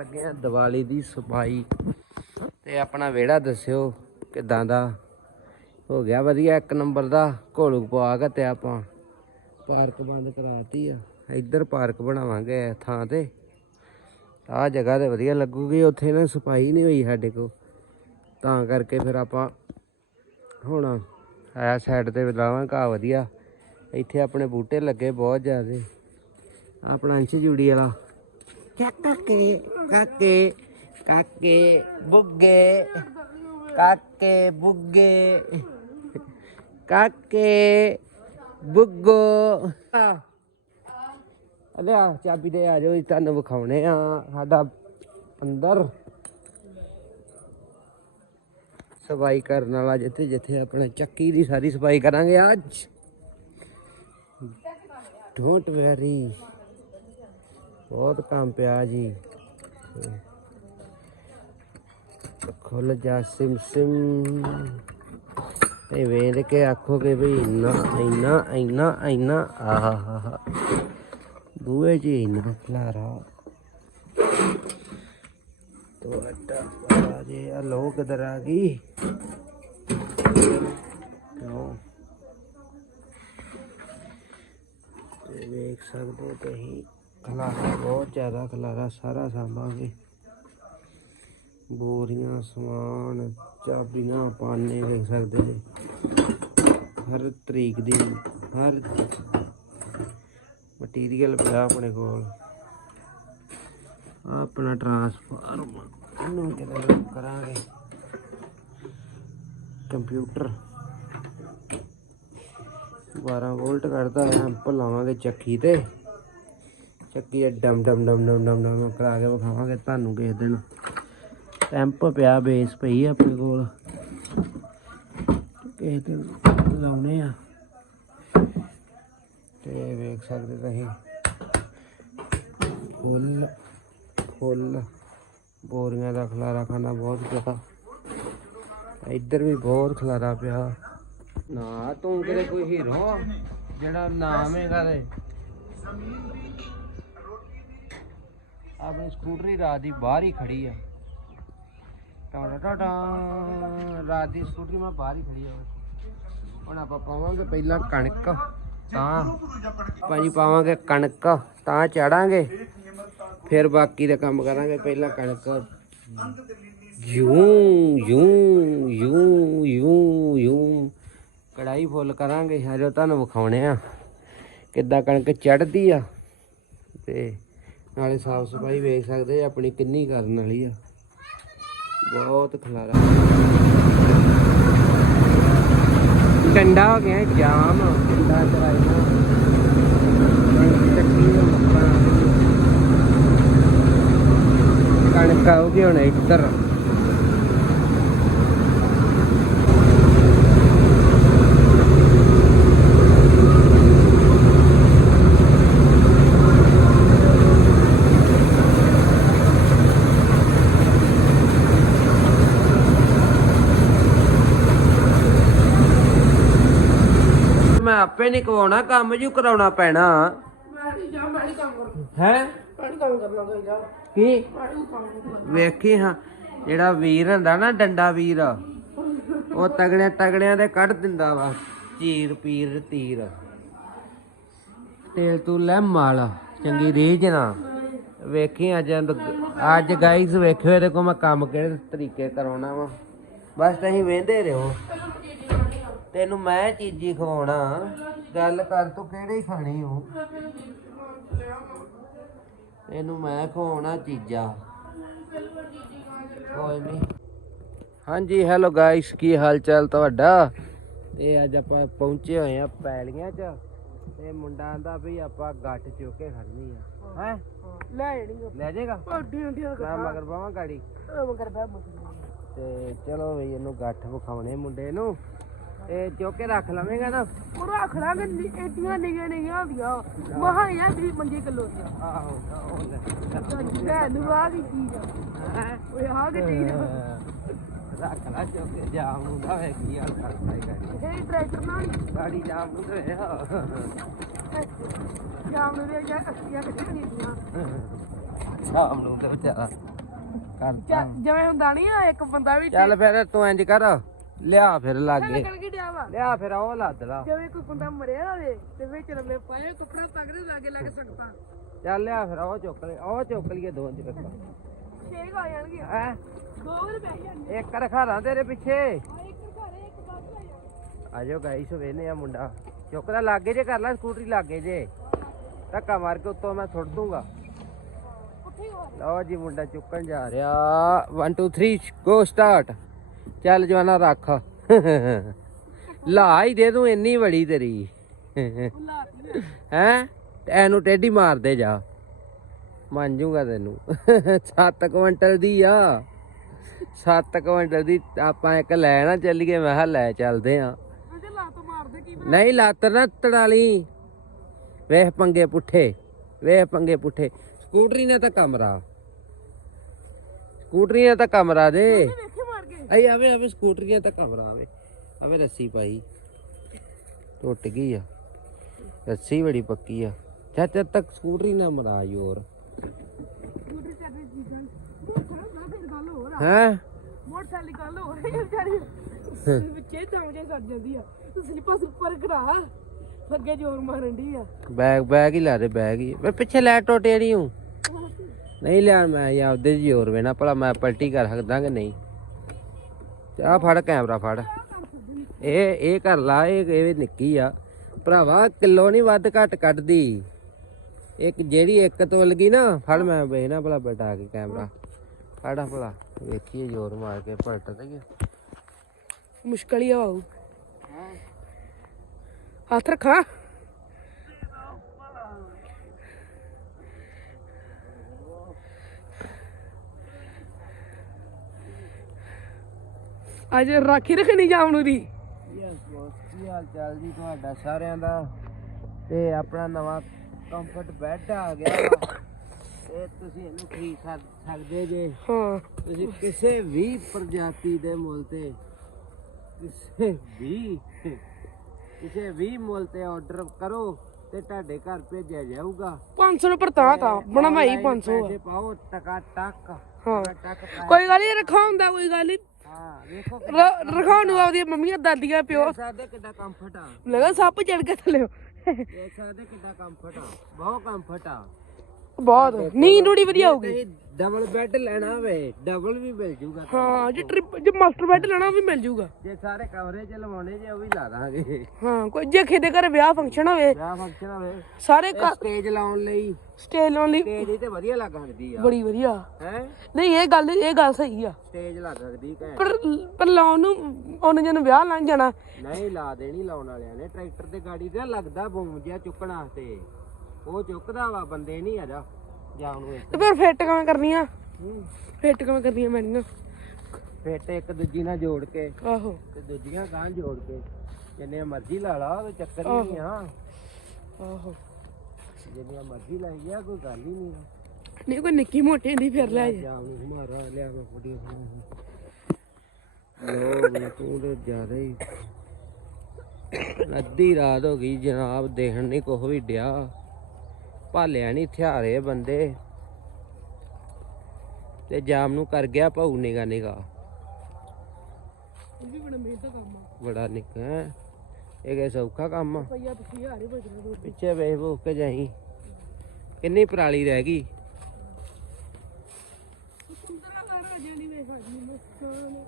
ਲੱਗੇ ਆ ਦੀਵਾਲੀ ਦੀ ਸਫ਼ਾਈ। ਤੇ ਆਪਣਾ ਵਿਹੜਾ ਦੱਸਿਓ ਕਿਦਾਂ ਦਾ? ਹੋ ਗਿਆ ਵਧੀਆ, ਇੱਕ ਨੰਬਰ ਦਾ ਘੋਲੂ ਪਵਾ ਕੇ ਤੇ ਆਪਾਂ ਪਾਰਕ ਬੰਦ ਕਰਾਤੀ ਆ। ਇੱਧਰ ਪਾਰਕ ਬਣਾਵਾਂਗੇ ਥਾਂ ਤੇ। ਆਹ ਜਗ੍ਹਾ ਤੇ ਵਧੀਆ ਲੱਗੂਗੀ, ਉੱਥੇ ਨਾ ਸਫ਼ਾਈ ਨਹੀਂ ਹੋਈ ਸਾਡੇ ਕੋਲ। ਤਾਂ ਕਰਕੇ ਫਿਰ ਆਪਾਂ ਹੁਣ ਆਇਆ ਸਾਈਡ ਤੇ ਲਾਵਾਂ ਘਾਹ ਵਧੀਆ। ਇੱਥੇ ਆਪਣੇ ਬੂਟੇ ਲੱਗੇ ਬਹੁਤ ਜ਼ਿਆਦੇ। ਆਪਣਾ ਅੰਸ਼ ਜੁੜੀ ਵਾਲਾ। ਕਾਕੇ ਕਾਕੇ ਕਾਕੇ ਬੁੱਗੇ ਕਾਕੇ ਬੁੱਗੇ, ਕਾਕੇ ਬੁੱਗੋ। ਅਲੇ ਆ, ਚਾਬੀ ਦੇ ਆ ਜਾਓ ਤੁਹਾਨੂੰ ਵਿਖਾਉਣੇ ਆ ਸਾਡਾ ਅੰਦਰ। ਸਫ਼ਾਈ ਕਰਨ ਵਾਲਾ ਜਿੱਥੇ ਜਿੱਥੇ ਆਪਣੇ ਚੱਕੀ ਦੀ ਸਾਰੀ ਸਫ਼ਾਈ ਕਰਾਂਗੇ ਅੱਜ। ਡੋਂਟ ਵੈਰੀ ਬਹੁਤ ਕੰਮ ਪਿਆ ਜੀ ਖੁੱਲ ਜਾ ਸਿਮ ਸਿਮ ਤੇ ਵੇਖ ਕੇ ਆਖੋਗੇ ਵੀ ਇੰਨਾ ਇੰਨਾ ਇੰਨਾ ਇੰਨਾ ਆਹਾ ਹਾ ਹਾ ਬੂਏ ਜੀ ਇੰਨਾ ਖਲਾਰਾ ਤੁਹਾਡਾ ਬੜਾ ਜੇ ਆ ਲੋ ਕਿਧਰ ਆ ਗਈ ਕਿਉਂ ਤੇ ਵੇਖ ਸਕਦੇ ਹੋ ਤੁਸੀਂ ਖਲਾਰਾ ਬਹੁਤ ਜ਼ਿਆਦਾ, ਖਲਾਰਾ ਸਾਰਾ ਸਾਂਭਾਂਗੇ। ਬੋਰੀਆਂ, ਸਮਾਨ, ਚਾਬੀਆਂ, ਪਾਨੇ ਵੇਖ ਸਕਦੇ ਜੀ। ਹਰ ਤਰੀਕ ਦੀ, ਹਰ ਮਟੀਰੀਅਲ ਪਿਆ ਆਪਣੇ ਕੋਲ। ਆਹ ਆਪਣਾ ਟਰਾਂਸਫਾਰਮ ਇਹਨੂੰ ਕਿਤੇ ਕਰਾਂਗੇ। ਕੰਪਿਊਟਰ 12 ਵੋਲਟ ਕੱਢਦਾ ਹੈ ਲਾਵਾਂਗੇ ਚੱਕੀ ਤੇ। ਚੱਕੀ ਦੇ ਡਮ ਡਮ ਡਮ ਡਮ ਡਮ ਡਮ ਕਰਾ ਕੇ ਵਿਖਾਵਾਂਗੇ ਤੁਹਾਨੂੰ ਕਿਸੇ ਦਿਨ। ਟੈਂਪ ਪਿਆ ਬੇਸ ਪਈ ਆ ਆਪਣੇ ਕੋਲ। ਕਿਸੇ ਦਿਨ ਲਾਉਣੇ ਆ। ਤੇ ਵੇਖ ਸਕਦੇ ਤੁਸੀਂ। ਫੁੱਲ ਫੁੱਲ, ਬੋਰੀਆਂ ਦਾ ਖਲਾਰਾ ਖਾਣਾ ਬਹੁਤ ਪਿਆ ਇੱਧਰ ਵੀ ਬਹੁਤ ਖਲਾਰਾ ਪਿਆ। ਨਾ, ਤੂੰ ਕਿਤੇ ਕੋਈ ਹੀਰੋ ਜਿਹੜਾ ਨਾਮ ਹੈਗਾ ਤੇ। ਆਪਣੀ ਸਕੂਟਰੀ ਰਾਤ ਦੀ ਬਾਹਰ ਹੀ ਖੜੀ ਆ। ਟਾ ਟਾ ਰਾਤ ਦੀ ਸਕੂਟਰੀ ਮੈਂ ਬਾਹਰ ਹੀ ਖੜੀ ਆ। ਹੁਣ ਆਪਾਂ ਪਾਵਾਂਗੇ ਪਹਿਲਾਂ ਕਣਕ, ਤਾਂ ਭਾਜੀ ਪਾਵਾਂਗੇ ਕਣਕ, ਤਾਂ ਚੜਾਂਗੇ। ਫਿਰ ਬਾਕੀ ਦਾ ਕੰਮ ਕਰਾਂਗੇ ਪਹਿਲਾਂ ਕਣਕ। ਯੂੰ ਯੂੰ ਯੂੰ ਯੂੰ ਯੂੰ ਕੜਾਈ ਫੁੱਲ ਕਰਾਂਗੇ, ਹਜੇ ਤੁਹਾਨੂੰ ਵਿਖਾਉਣੇ ਆ। ਕਿੱਦਾਂ ਕਣਕ ਚੜਦੀ ਆ ਤੇ ਨਾਲੇ ਸਾਫ਼ ਸਫ਼ਾਈ ਵੇਖ ਸਕਦੇ ਆ, ਆਪਣੀ ਕਿੰਨੀ ਕਰਨ ਵਾਲੀ ਆ। ਬਹੁਤ ਖਲਾਰਾ। ਡੰਡਾ ਹੋ ਗਿਆ ਜਾਮ ਡੰਡਾ ਚਲਾਈਆਂ ਚੱਕੀ ਕਣਕ ਆਉਗੀ ਹੁਣ ਇੱਧਰ ਮੈਂ ਆਪੇ ਨਹੀਂ ਕਵਾਉਣਾ ਕੰਮ ਜੂ ਕਰਾਉਣਾ ਪੈਣਾ। ਹੈ? ਕੀ? ਵੇਖੀ ਹਾਂ ਜਿਹੜਾ ਵੀਰ ਹੁੰਦਾ ਨਾ ਡੰਡਾ ਵੀਰ ਉਹ ਤਗੜਿਆਂ ਤਗੜਿਆਂ ਦੇ ਕੱਢ ਦਿੰਦਾ ਵਾ ਚੀਰ ਪੀਰ ਤੀਰ। ਤੇਲ ਤੂੰ ਲੈ ਮਾਲ ਚੰਗੀ ਰੀਝ ਨਾ। ਵੇਖੀ ਅੱਜ ਅੱਜ ਗਾਈਸ ਵੇਖਿਓ ਇਹਦੇ ਕੋ ਮੈਂ ਕੰਮ ਕਿਹੜੇ ਤਰੀਕੇ ਕਰਾਉਣਾ ਵਾ। ਬਸ ਤੁਸੀਂ ਵੇਂਦੇ ਰਹੋ। ਤੈਨੂੰ ਮੈਂ ਚੀਜ਼ੀ ਖਵਾਉਣਾ। ਗੱਲ ਕਰ ਤੂੰ ਕਿਹੜੀ ਖਾਣੀ ਹੋ ਤੈਨੂੰ ਮੈਂ ਖਵਾਉਣਾ ਚੀਜ਼ਾਂ। ਕੋਈ ਨਹੀਂ ਹਾਂਜੀ ਹੈਲੋ ਗਾਇਸ ਕੀ ਹਾਲ ਚਾਲ ਤੁਹਾਡਾ? ਤੇ ਅੱਜ ਆਪਾਂ ਪਹੁੰਚੇ ਹੋਏ ਆ ਪੈਲੀਆਂ 'ਚ ਤੇ ਮੁੰਡਾ ਆਂਦਾ ਵੀ ਆਪਾਂ ਗੱਟ ਚੁੱਕ ਕੇ ਖੜਨੀ ਆ। ਹੈ? ਲੈ ਜਣੀ ਲੈ ਜਾਏਗਾ? ਮੈਂ ਮਗਰ ਗਾੜੀ? ਮਗਰ ਤੇ ਚਲੋ ਵੀ ਇਹਨੂੰ ਗੱਠ ਵਿਖਾਉਣੇ ਮੁੰਡੇ ਨੂੰ। ਤੇ ਚੁੱਕ ਕੇ ਰੱਖ ਲਵੇਂਗਾ ਨਾ। ਉਹ ਰੱਖ ਲਾਂਗੇ ਨੀ- ਏਡੀਆਂ ਨਿਗੀਆਂ ਨਿਗੀਆਂ ਹੁੰਦੀਆਂ। ਮਹਾ ਯਾਰ 20 25 ਕਿਲੋ ਦੀਆਂ ਆਹੋ ਉਹ ਲੈ। ਲੈ ਨੂੰ ਆ ਕੀ ਚੀਜ਼ ਆ। ਹੈਂ? ਓਏ ਆ ਕੀ ਚੀਜ਼ ਆ। ਰੱਖ ਲਾ ਚੁੱਕ ਕੇ ਜਾਮ ਨੂੰ ਦਾ ਵੇ ਕੀ ਹਾਲ ਕਰਦਾ ਹੈ ਗਾੜੀ ਇਹ ਟਰੈਕਟਰ ਨਾਲ ਗਾੜੀ ਜਾਮ ਨੂੰ ਤੇ ਸ਼ਾਮ ਨੂੰ ਦੇ ਜਾ ਅੱਖੀਆਂ ਕੱਢੀਆਂ ਦੀਆਂ ਸ਼ਾਮ ਨੂੰ ਤੇ ਵਿਚਾਰਾ ਕਰਦਾ। ਜਿਵੇਂ ਹੁੰਦਾ ਨਹੀਂ ਆ ਇੱਕ ਬੰਦਾ ਵੀ ਚੱਲ ਫਿਰ ਤੂੰ ਇੰਜ ਕਰ ਲਿਆ ਫਿਰ ਲਾਗੇ। ਨਿਕਲ ਡਿਆ ਵਾ ਲਿਆ ਫਿਰ ਉਹ ਲੱਦ ਲਾ। ਜਿਵੇਂ ਕੋਈ ਬੰਦਾ ਮਰਿਆ ਹੋਵੇ ਤੇ ਵਿੱਚ ਰੰਮੇ ਪਾਏ ਕੱਪੜਾ ਪਗੜੇ ਲਾਗੇ ਲੱਗ ਸਕਦਾ ਚੱਲ ਲਿਆ ਫਿਰ ਉਹ ਚੁੱਕ ਲਈ ਉਹ ਚੁੱਕ ਲਈਏ ਦੋ ਚ ਰੱਖਾ ਛੇ ਆ ਜਾਣਗੇ। ਹੈ? ਦੋ ਬਹਿ ਜਾਣਗੇ ਇੱਕ ਰਖਾਰਾਂ ਤੇਰੇ ਪਿੱਛੇ। ਆ ਇੱਕ ਘਰੇ ਇੱਕ ਬਾਅਦ ਆ ਜਾਣਾ ਆਜੋ ਗਾਈਸ ਵੇਨੇ ਆ ਮੁੰਡਾ। ਚੁੱਕਦਾ ਲਾਗੇ ਜੇ ਕਰ ਲੈ ਸਕੂਟਰੀ ਲਾਗੇ ਜੇ। ਧੱਕਾ ਮਾਰ ਕੇ ਉੱਤੋਂ ਮੈਂ ਸੁੱਟ ਦੂੰਗਾ। ਲਓ ਜੀ ਮੁੰਡਾ ਚੁੱਕਣ ਜਾ ਰਿਹਾ। 1 2 3 ਗੋ ਸਟਾਰਟ ਚੱਲ ਜਵਾਨਾ ਰੱਖ। ਲਾ ਹੀ ਦੇ ਦੂੰ ਇੰਨੀ ਬੜੀ ਤੇਰੀ। ਹੈ? ਐਨੂੰ ਟੇਢੀ ਮਾਰ ਦੇ ਜਾ। ਮੰਨ ਜੂਗਾ ਤੈਨੂੰ। 7 ਕੁਇੰਟਲ ਦੀ ਆ। 7 ਕੁਇੰਟਲ ਦੀ ਆਪਾਂ ਇੱਕ ਲੈ ਨਾ ਚੱਲੀਏ ਮੈਂ ਕਿਹਾ ਲੈ ਚੱਲਦੇ ਆ। ਨਹੀਂ ਲੱਤ ਨਾ ਤੜਾਲੀ ਵੇਖ ਪੰਗੇ ਪੁੱਠੇ ਵੇਖ ਪੰਗੇ ਪੁੱਠੇ। ਸਕੂਟਰੀ ਨੇ ਤਾਂ ਕਮਰਾ। ਸਕੂਟਰੀ ਨੇ ਤਾਂ ਕਮਰਾ ਦੇ। ਅਈ ਆਵੇ ਆਵੇ ਸਕੂਟਰੀ ਨੇ ਤਾਂ ਕਮਰਾ ਆਵੇ ਆਵੇ ਰੱਸੀ ਪਾਈ। ਟੁੱਟ ਗਈ ਆ। ਰੱਸੀ ਬੜੀ ਪੱਕੀ ਆ। ਚਾਚਾ ਤੱਕ ਸਕੂਟਰੀ ਨਾ ਮਰਾ ਯੋਰ ਹੈ? ਮੋਟਰਸਾਈਕਲ ਦੀ ਗੱਲ ਹੋ ਰਹੀ ਹੈ? ਵਿਚਾਰੀ ਵਿੱਚੇ ਜਾਮ ਜੇ ਸੜ ਜਾਂਦੀ ਆ। ਤੁਸੀਂ ਪਾਸ ਉੱਪਰ ਕਰਾ ਅੱਗੇ ਜ਼ੋਰ ਮਾਰਨ ਦੀ ਆ। ਬੈਗ ਬੈਗ ਹੀ ਲਾ ਦੇ ਬੈਗ ਹੀ। ਮੈਂ ਪਿੱਛੇ ਲੈ ਟੋਟੇ ਨਹੀਂ ਹੂੰ। ਨਹੀਂ ਲਿਆ ਮੈਂ ਜਾਂ ਉਹਦੇ ਜੀ ਹੋਰ ਵੇਣਾ ਭਲਾ ਮੈਂ ਪਲਟੀ ਕਰ ਸਕਦਾ ਕਿ ਨਹੀਂ? ਤੇ ਆ ਫੜ ਕੈਮਰਾ ਫੜ। ਇਹ ਇਹ ਕਰ ਲਾ, ਇਹ ਇਹ ਨਿੱਕੀ ਆ। ਭਰਾਵਾ, ਕਿਲੋ ਨਹੀਂ ਵੱਧ ਘੱਟ ਕੱਢਦੀ। ਇੱਕ ਜਿਹੜੀ ਇੱਕ ਤੋਲ ਗਈ ਨਾ, ਫੜ ਮੈਂ ਵੇਖਣਾ ਭਲਾ ਬਟਾ ਕੇ ਕੈਮਰਾ। ਫੜਾ ਭਲਾ, ਵੇਖੀਏ ਜ਼ੋਰ ਮਾਰ ਕੇ, ਪਲਟ ਦਈਏ ਮੁਸ਼ਕਲ ਹੀ ਆਉ ਹੱਥ ਰੱਖਾਂ। ਅੱਜ ਰਾਖੀ ਰੱਖਣੀ ਜਾਮਨੂ ਦੀ। ਯਸ ਬੋਸ ਕੀ ਹਾਲ ਚਾਲ ਜੀ ਤੁਹਾਡਾ ਸਾਰਿਆਂ ਦਾ? ਤੇ ਆਪਣਾ ਨਵਾਂ ਕੰਫਰਟ ਬੈੱਡ ਆ ਗਿਆ ਵਾ। ਤੇ ਤੁਸੀਂ ਇਹਨੂੰ ਖਰੀਦ ਸਕ- ਸਕਦੇ ਜੇ? ਹਾਂ। ਤੁਸੀਂ ਕਿਸੇ ਵੀ ਪ੍ਰਜਾਤੀ ਦੇ ਮੁੱਲ ਤੇ ਕਿਸੇ ਵੀ ਕਿਸੇ ਵੀ ਮੁੱਲ ਤੇ ਆਰਡਰ ਕਰੋ ਤੇ ਤੁਹਾਡੇ ਘਰ ਭੇਜਿਆ ਜਾਊਗਾ। 500 ਰੁਪਏ ਤਾਂ ਤਾਂ ਬਣਵਾਈ Online 500 ਆ। ਪੈਸੇ ਪਾਓ ਟਕਾ ਟਕ ਹਾਂ। ਟਕਾ ਟਕ ਪਾ- ਕੋਈ ਗੱਲ ਨਹੀਂ ਰਖਾ ਹੁੰਦਾ ਕੋਈ ਗੱਲ ਨਹੀਂ ਵੇਖੋ ਰਖਾਉਣ ਨੂੰ ਆਪਦੀਆਂ ਮੰਮੀਆਂ ਦਾਦੀਆਂ ਪਿਓ। ਸਕਦੇ ਕਿੱਡਾ ਕੰਫਰਟ ਆ। ਲਗਾ ਸੱਪ ਚੜ ਕੇ ਥੱਲੇ। ਦੇਖ ਸਕਦੇ ਕਿੱਡਾ ਕੰਫਰਟ ਆ। ਬਹੁਤ ਕੰਫਰਟ ਆ। ਬਹੁਤ। ਨੀਂਦ ਬੜੀ ਵਧੀਆ ਹੋਊਗੀ ਡਬਲ ਬੈੱਡ ਲੈਣਾ ਹੋਵੇ ਡਬਲ ਵੀ ਮਿਲ ਜੂਗਾ ਹਾਂ ਜੇ ਟ੍ਰਿਪ ਜੇ ਮਾਸਟਰ ਬੈੱਡ ਲੈਣਾ ਉਹ ਵੀ ਮਿਲ ਜੂਗਾ। ਜੇ ਸਾਰੇ ਕਮਰੇ ਚ ਲਵਾਉਣੇ ਜੇ ਉਹ ਵੀ ਲਾ ਦਾਂਗੇ। ਹਾਂ ਕੋਈ ਜੇ ਖੇਦੇ ਘਰ ਵਿਆਹ ਫੰਕਸ਼ਨ ਹੋਵੇ ਵਿਆਹ ਫੰਕਸ਼ਨ ਹੋਵੇ। ਸਾਰੇ ਘਰ ਸਟੇਜ ਲਾਉਣ ਲਈ। ਸਟੇਜ ਲਾਉਣ ਲਈ ਸਟੇਜ ਤੇ ਵਧੀਆ ਲੱਗ ਸਕਦੀ ਆ। ਬੜੀ ਵਧੀਆ। ਹੈ? ਨਹੀਂ ਇਹ ਗੱਲ ਇਹ ਗੱਲ ਸਹੀ ਆ। ਸਟੇਜ ਲੱਗ ਸਕਦੀ ਘੈਂਟ ਪਰ ਪਰ ਲਾਉਣ ਨੂੰ ਉਹਨੇ ਜਨ ਵਿਆਹ ਲੰਘ ਜਾਣਾ। ਨਹੀਂ ਲਾ ਦੇਣੀ ਲਾਉਣ ਵਾਲਿਆਂ ਨੇ। ਟਰੈਕਟਰ ਤੇ ਗਾੜੀ ਤੇ ਲੱਗਦਾ ਬੂਮ ਚੁੱਕਣ ਵਾਸਤੇ। ਉਹ ਚੁੱਕਦਾ ਵਾ ਬੰਦੇ ਨਹੀਂ ਆ ਜਾ ਜਾ ਉਹਨੂੰ ਇੱਕ ਤੇ ਫਿਰ ਫਿੱਟ ਕਿਵੇਂ ਕਰਨੀਆਂ। ਫਿੱਟ ਕਿਵੇਂ ਕਰਨੀਆਂ ਮੈਨੀਆਂ ਫਿੱਟ ਇੱਕ ਦੂਜੀ ਨਾਲ ਜੋੜ ਕੇ ਆਹੋ। ਤੇ ਦੂਜੀਆਂ ਗਾਂ ਜੋੜ ਕੇ ਜਿੰਨੇ ਮਰਜ਼ੀ ਲਾ ਲਾ ਉਹ ਚੱਕਰ ਹੀ ਨਹੀਂ ਆ। ਆਹੋ। ਜਿੰਨੀਆਂ ਮਰਜ਼ੀ ਲਾਈ ਗਿਆ ਕੋਈ ਗੱਲ ਹੀ ਨਹੀਂ ਆ। ਨਹੀਂ ਕੋਈ ਨਿੱਕੀ ਮੋਟੀ ਹੁੰਦੀ ਫਿਰ ਲੈ ਜਾ। ਜਾਮ ਨੂੰ ਮਾਰਾ ਲਿਆ ਮੈਂ ਫੁੱਡੀ ਲੋ ਤੂੰ ਤੇ ਜ਼ਿਆਦਾ ਹੀ ਅੱਧੀ ਰਾਤ ਹੋ ਗਈ ਜਨਾਬ ਦੇਖਣ ਨਹੀਂ ਕੁਛ ਵੀ ਡਿਆ। ਭਾਲਿਆ ਨਹੀਂ ਹਥਿਆਰੇ ਬੰਦੇ। ਤੇ ਜਾਮ ਨੂੰ ਕਰ ਗਿਆ ਭਾਊ ਨਿਗਾ ਨਿਗਾ। ਇਹ ਵੀ ਬੜਾ ਮਿਹਨਤ ਦਾ ਕੰਮ ਆ। ਬੜਾ ਨਿੱਕਾ ਹੈ। ਇਹ ਕਿ ਸੌਖਾ ਕੰਮ ਆ। ਪਈਆ ਤੁਸੀਂ ਹਾਰੇ ਬਜਣਾ ਦੋ ਪਿੱਛੇ ਵੇਖ ਭੂਖ ਕੇ ਜਾਈ। ਕਿੰਨੀ ਪਰਾਲੀ ਰਹਿ ਗਈ। ਸੁੰਦਰਾ ਵੇਖ ਮੁਸਕਾਨ